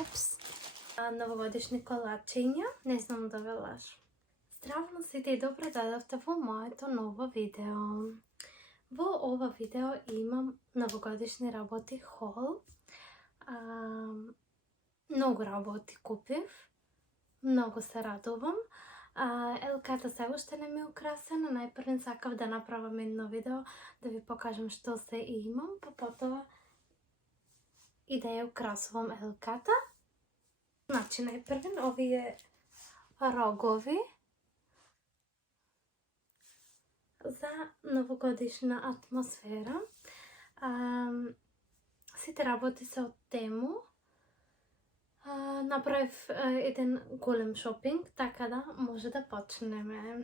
Упс. Новогодишни колачиња. Не знам да ве лажам. Здраво на сите и добре дојдовте во моето ново видео. Во ова видео имам новогодишни работи хол. Многу работи купив. Многу се радувам. Елката се уште не ми е украсена. Најпрвен сакав да направам едно видео да ви покажам што се имам, па потоа и да ја украсувам елката. Значи, најпрвен овие рогови за новогодишна атмосфера. Сите работи се од Тему. Направив еден голем шопинг, така да може да почнеме.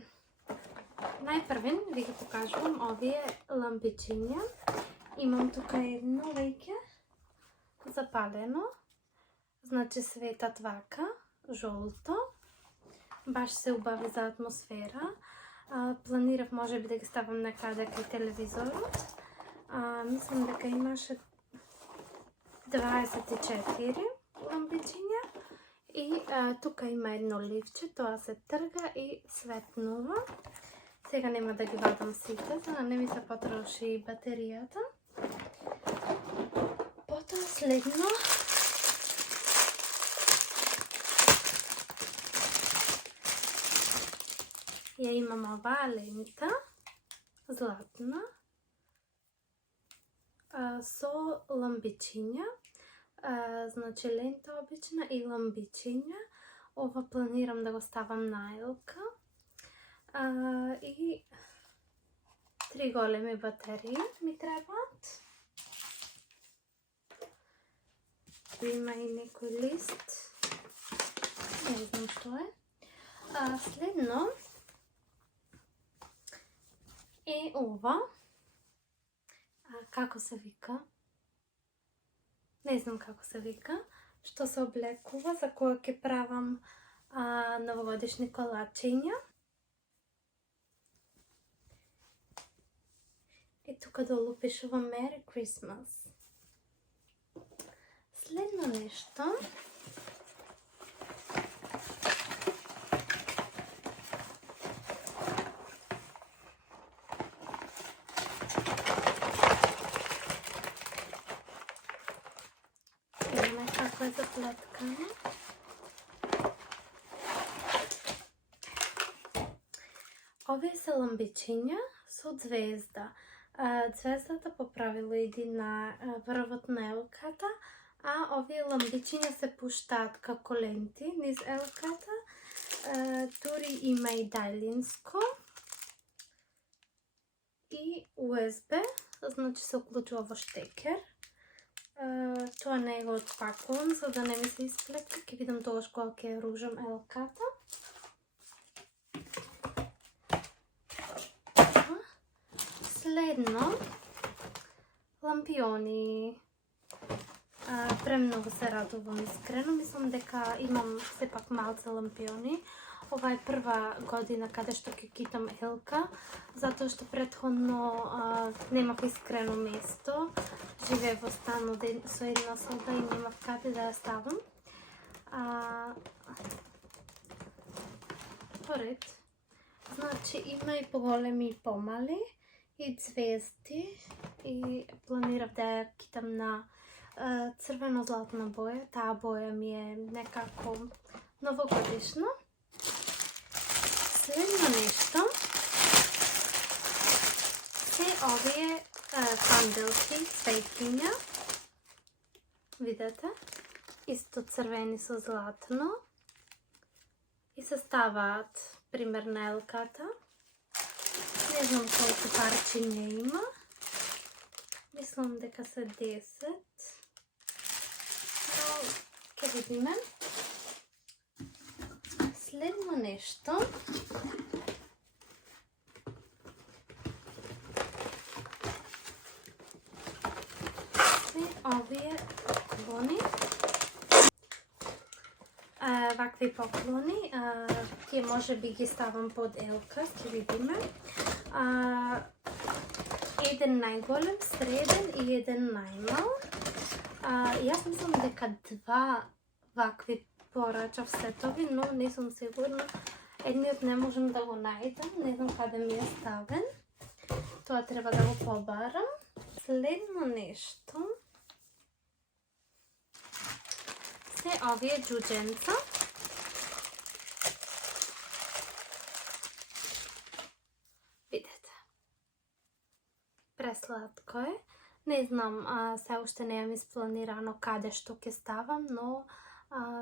Најпрвен ви ги покажувам овие лампичиња. Имам тука едно веќе запалено. Значи светат вака, жолто. Баш се убави за атмосфера. Планирав можеби да ги ставам некаде кај телевизорот. Мислам дека имаше 24 лампичиња. И тука има едно ливче, тоа се трга и светнува. Сега нема да ги вадам сите, за да не ми се потроши батеријата. Потоа следно ја имам оваа лента, златна, со ламбичиња. Значи лента обична и ламбичиња. Ова планирам да го ставам на елка. И 3 големи батерии ми требаат. Има и некој лист. Не знам што е. Следно е ова. Како се вика? Не знам како се вика. Што се облекува, за кога ќе правам новогодишни колачиња. И тука долу пишува Merry Christmas. Следно нешто. Имаме како е заплеткано. Овие се ламбичиња со звезда. Звездата по правило иди на врвот на елката, а овие ламбичиња се пуштаат како ленти низ елката. Дури има и далинско и USB, значи се уклучува во штекер. Тоа не го отпакувам, за да не ми се исплетка. Ќе видам тогаш кога ќе ружам елката. Следно, лампиони. Премногу се радувам искрено. Мислам дека имам сепак малце лампиони. Ова е прва година каде што ќе китам елка, затоа што претходно немав искрено место. Живеев во стан со една соба и немав каде да ја ставам. Поред. Значи има и поголеми и помали. И звезди, и планирав да ја китам на црвено-златна боја. Таа боја ми е некако новогодишна. Следно нешто се овие канделки, светиња. Видете? Исто црвени со златно. И се ставаат пример на елката. Не знам колку парчиња има. Мислам дека се 10. Но ќе видиме. Следно нешто. Се овие поклони. Вакви поклони. Тие може би ги ставам под елка, ќе видиме. Еден најголем, среден и еден најмал. Јас мислам дека два вакви порачав сетови, но не сум сигурна. Едниот не можам да го најдам, не знам каде ми е ставен. Тоа треба да го побарам. Следно нешто се овие џуџенца. Видете. Пресладко е. Не знам, се уште не имам испланирано каде што ќе ставам, но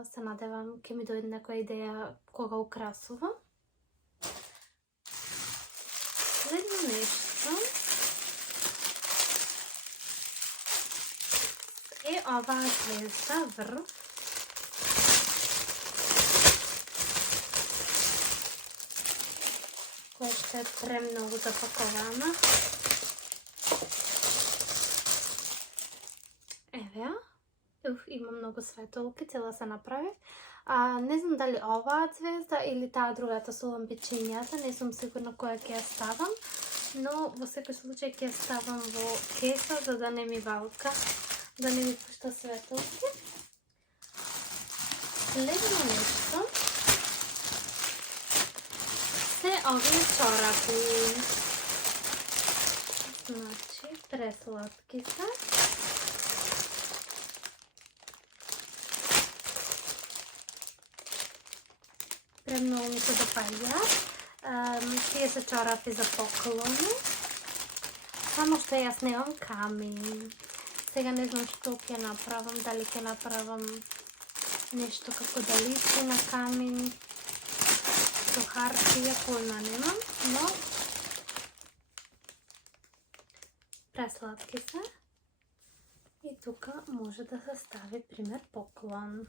се надевам ќе ми дојде некоја идеја кога украсувам. Следно нешто е оваа звезда врв. Која ще е премногу запакована. Еве, има многу светолки, цела се направив. Не знам дали оваа звезда или таа другата со лампичињата, не сум сигурна која ќе ја ставам, но во секој случај ќе ја ставам во кеса за да не ми валка, да не ми пушта светолки. Следно нешто се овие чорапи. Значи, пресладки се. Премногу ми се допаѓаат. Тие се чорапи за поклони. Само што јас немам камин. Сега не знам што ќе направам, дали ќе направам нешто како да личи на камин, со хартија, појма немам, но пресладки се. И тука може да се стави, пример, поклон.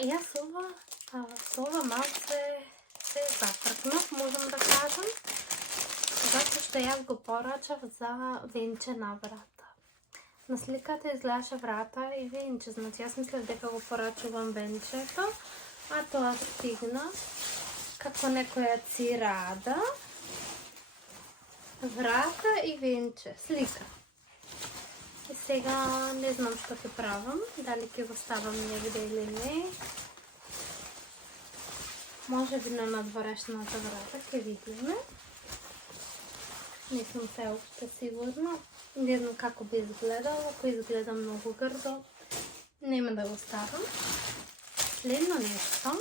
Јас со ова малце се зафркнав, можам да кажам, затоа што јас го порачав за венче на врата. На сликата изгледаше врата и венче, значи јас мислев дека го порачувам венчето, а тоа стигна како некоја цирада, врата и венче, слика. И сега не знам што ќе правам, дали ќе го ставам негде или не. Може би на надворешната врата, ќе видиме. Не сум се уште сигурна. Не знам како би изгледало, ако изгледа многу грдо, нема да го ставам. Следно нешто,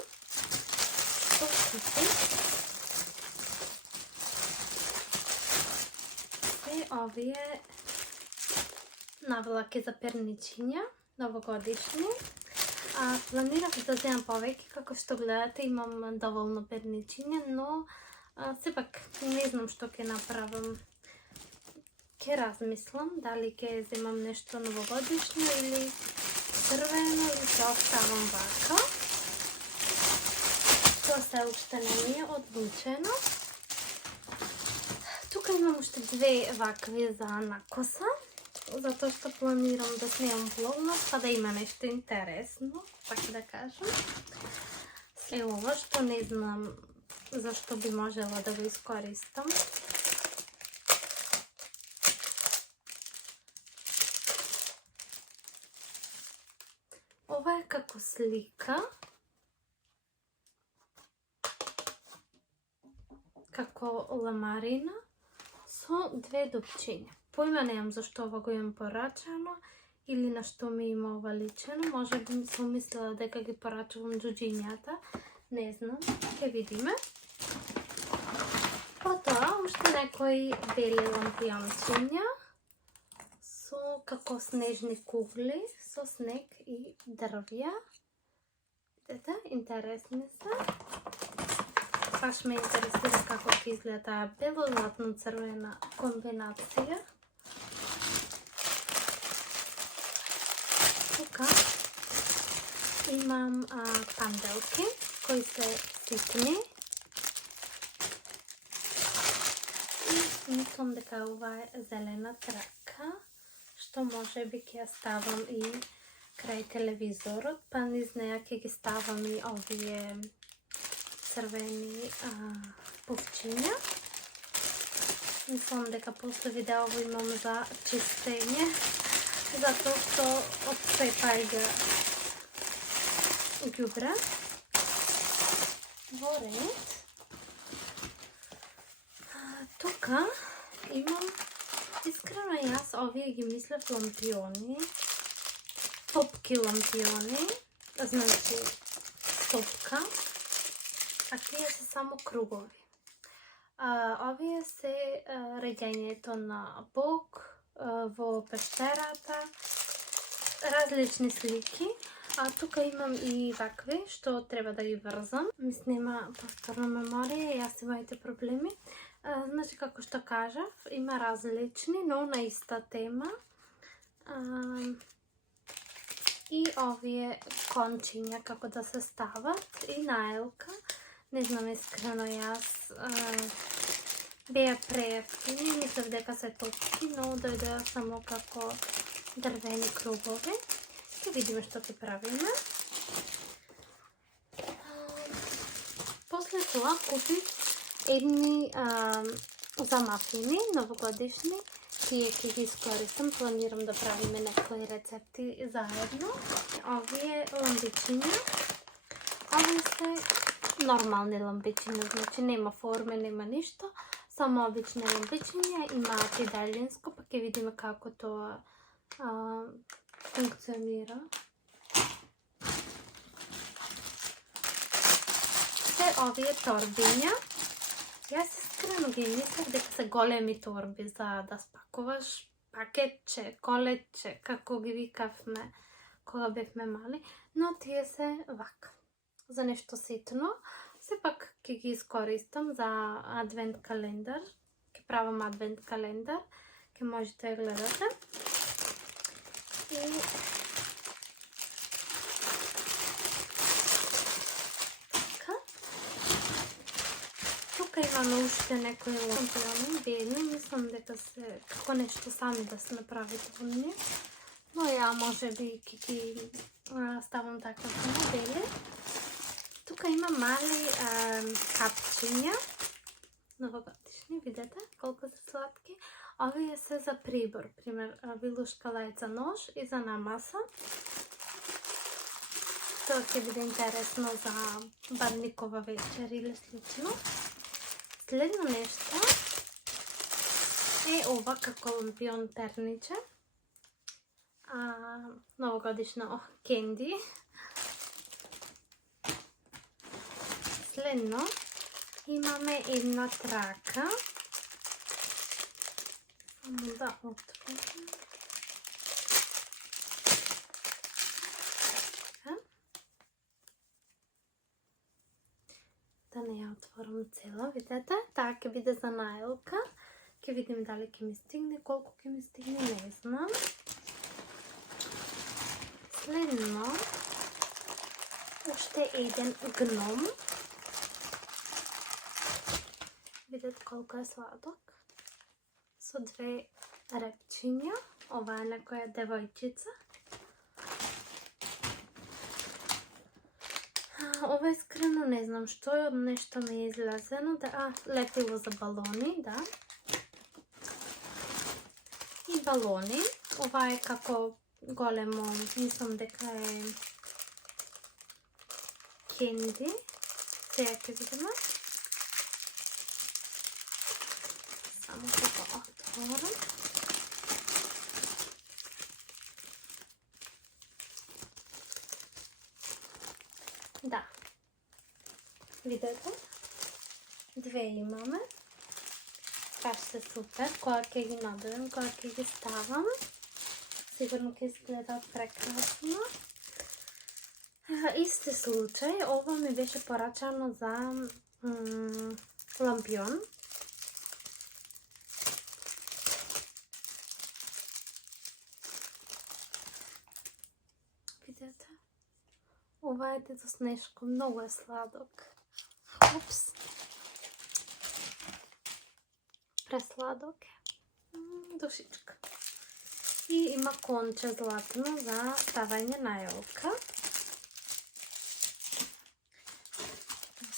што купи, е овие навлаки за перничиња, новогодишни. Планирав да земам повеќе, како што гледате имам доволно перничиња, но сепак не знам што ќе направам. Ќе размислам дали ќе земам нешто новогодишно или црвено или ќе оставам вака. Тоа се уште не ми е одлучено. Тука имам уште две вакви за накоса, затоа што планирам да снимам влогнос, па да има нешто интересно, така да кажам. Е ова што не знам зашто би можела да го искористам. Ова е како слика, како ламарина со две дупчиња. Појма немам зашто ова го имам порачано или на што ми има ова личено. Може би сум мислела дека ги порачувам џуџињата. Не знам, ќе видиме. Потоа, уште некои бели лампиончиња со како снежни кугли, со снег и дрвја. Видете, интересни се. Баш ме интересира како ќе изгледа таа бело-златно-црвена комбинација. Тука имам панделки кои се ситни. И мислам дека ова е зелена трака, што може би ќе ја ставам и крај телевизорот, па низ неја ќе ги ставам и овие црвени пувчиња. Мислам дека после видеово имам за чистење, zato što отцепајга ѓубре. Во ред. Тука имам, искрено јас овие ги мислев лампиони, топки лампиони, значи топка, а тие се само кругови. Овие се реѓањето на Бог во пештерата, различни слики. А тука имам и вакви, што треба да ги врзам. Ми снема повторна меморија, јас имајте проблеми. Значи, како што кажав, има различни, но на иста тема. И овие кончиња како да се стават и наелка. Не знам, искрено јас беа преевтини, мислев дека се топки, но дојдоа само како дрвени кругови. Ќе видиме што ќе правиме. После тоа купив едни за мафини, новогодишни. Тие ќе ги искористам, планирам да правиме некои рецепти заедно. Овие ламбичиња. Овие се нормални ламбичиња, значи нема форме, нема ништо. Само обични ламбичиња, имаат и далјинско, па ќе видиме како тоа функционира. Се овие торбиња. Јас искрено ги мислев дека се големи торби за да спакуваш пакетче, колетче, како ги викавме кога бевме мали, но тие се вака. За нешто ситно. Сепак ќе ги искористам за адвент календар. Ќе правам адвент календар. Ќе можете да гледате. И така. Тука имаме уште некои лампиони, бедни. Мислам дека се како нешто сами да се направите во нив. Но ја може би ќе ги ставам така на бели. Тука има мали капчиња, новогодишни, видете колку се сладки. Овие се за прибор, пример вилушка, лајца, нож и за намаса. Тоа ќе биде интересно за бадникова вечер или слично. Следно нешто е ова како лампион перниче. Новогодишно кенди. Следно имаме една трака. Само да отворим. Да не ја отворам цела, видете? Таа ќе биде за наелка. Ќе видим дали ќе ми стигне, колку ќе ми стигне, не знам. Следно уште еден гном. Видете колко е сладок. Со две репчиња. Ова е некоја девојчица. Ова искрено не знам што е, нешто ми е излезено. Летило за балони, да. И балони. Ова е како големо, мислам дека е кенди. Сега ќе видиме. Само ќе го отворам. Да. Видете? Две имаме. Така ще е супер. Кога ќе ги набавам, кога ќе ги ставам. Сигурно ќе изгледаат прекрасно. Исти случај, ова ми беше порачано за лампион. Видете? Ова е дето снешко, многу е сладок. Упс. Пресладок е. Душичка. И има конче златно за ставање на јолка.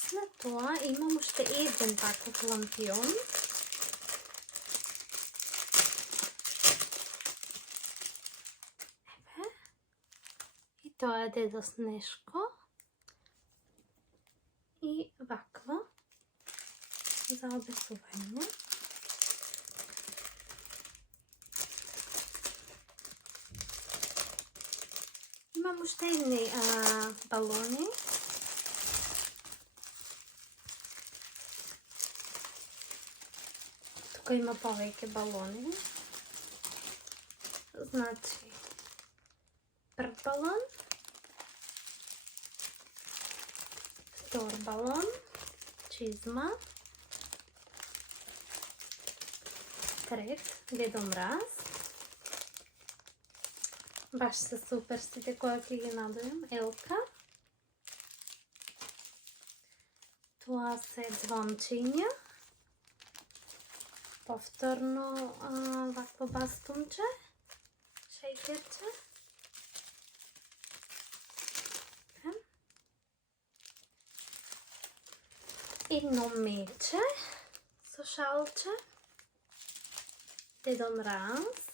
След тоа имам уште еден таков лампион. Тоа е Дедо Снешко. И ваква за обесување. Имам уште едни балони. Тука има повеќе балони. Значи, прв балон, втор балон, чизма, трет, Дедо Мраз. Баш се супер сите кои ќе ги надојам. Елка. Тоа се звончиња. Повторно вакво бастунче. Шејкерче. Едно мече со шалче. Дедо Мраз.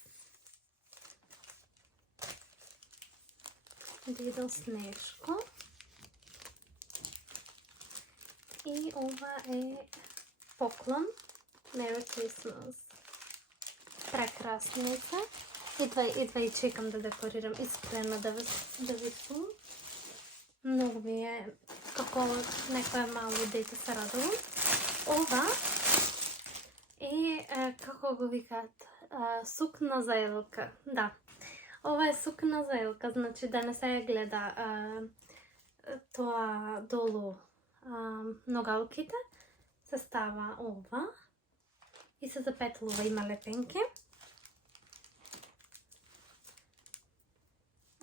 Дедо Снешко. И ова е поклон. Merry Christmas. Прекрасни се. Идва и чекам да декорирам. Искрено да ви чувам. Многу ми е како некоја мало дете се радувам. Ова е, како го викаат, сукна за Елка. Да. Ова е сукна за Елка, значи да не се гледа тоа долу ногалките. Се става ова и се запетлува, има лепенки.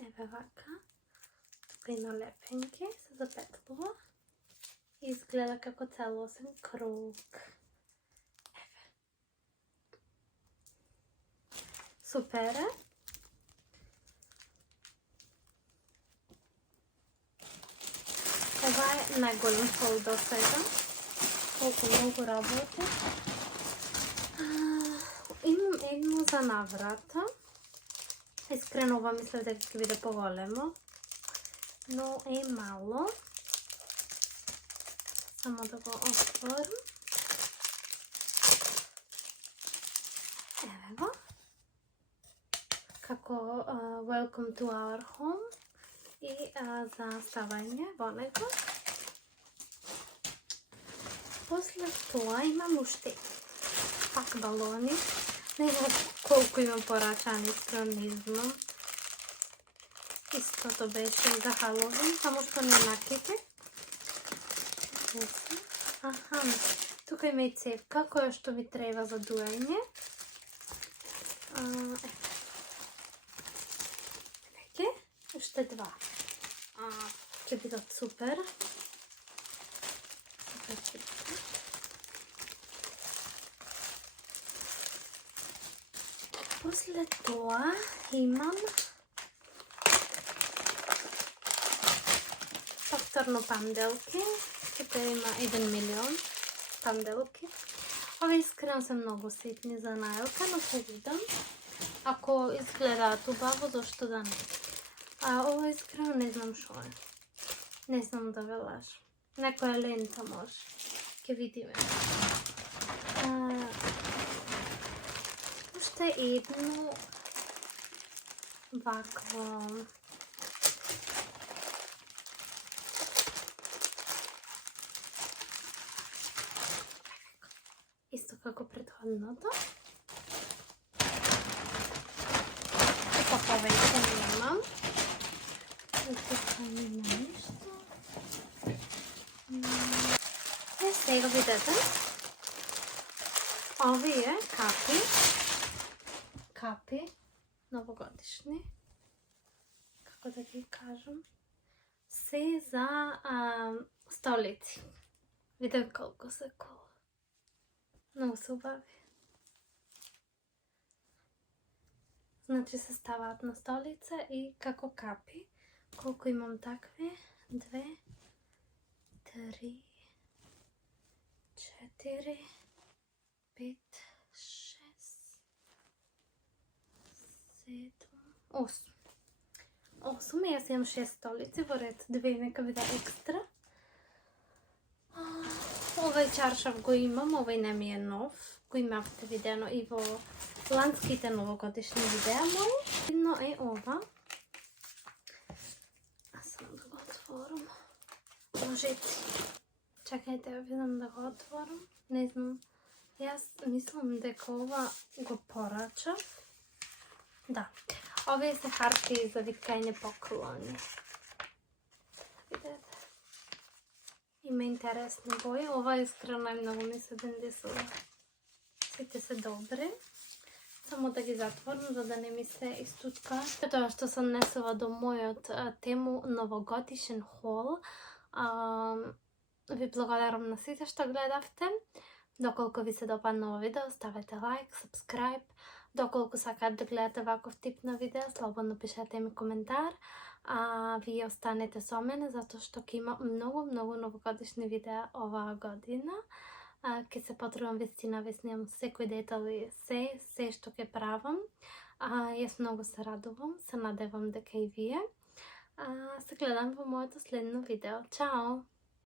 Еве вака. Тука има лепенки, се запетлува и изгледа како целосен круг. Еве. Супер е. Ова е најголем фол до сега. Колку многу работи. Имам едно за наврата. Искрено ова мисля дека ќе биде поголемо. Но е мало. Само да го отворам. Еве го. Како welcome to our home. И за ставање во него. После тоа имам уште пак балони. Не знам колку имам порачани, искрено не знам. Истото беше за Халовин, само што не наките. Аха, тука има и цевка, која што ми треба за дуење. Веќе, уште два. Ќе бидат супер. После тоа имам повторно панделки. Тука има 1 милион панделки. Ова искрено се многу ситни за најлка, но се видам. Ако изгледаат убаво, зашто да не. Ова искрено не знам шо е. Не знам да ве лажам. Некоја лента може. Ке видиме. Уште едно вакво исто како претходното. Тука повеќе немам. Тука нема ништо. Сега видете. Овие капи новогодишни, како да ги кажам, се за столици. Видам колку се cool. Многу се убави. Значи се ставаат на столица и како капи. Колку имам такви? 2, 3, 4, 5, 6, 7, 8. 8 и јас имам 6 столици во ред 2 нека биде екстра. Овај чаршав го имам, овај не ми е нов. Го имавте видено и во ланските новогодишни видеа мои. Едно е ова. Само да го отворам. Можете. Чакајте, ја видам да го отворам. Не знам. Јас мислам дека ова го порачав. Да. Овие се хартии за виткање поклони. Видете. Има интересни бои. Ова искрено најмногу ми се бендисува. Сите се добри. Само да ги затворам за да не ми се истучка. Тоа што се однесува до мојот тему новогодишен хол. Ви благодарам на сите што гледавте. Доколку ви се допадна ово видео, ставете лайк, сабскрајб. Доколку сакате да гледате ваков тип на видео, слободно пишете ми коментар. Вие останете со мене, затоа што ќе има многу новогодишни видеа оваа година. Ќе се потрудам вистина, ви снимам секој детал и се што ќе правам. Јас многу се радувам, се надевам дека и вие. Се гледам во моето следно видео. Чао!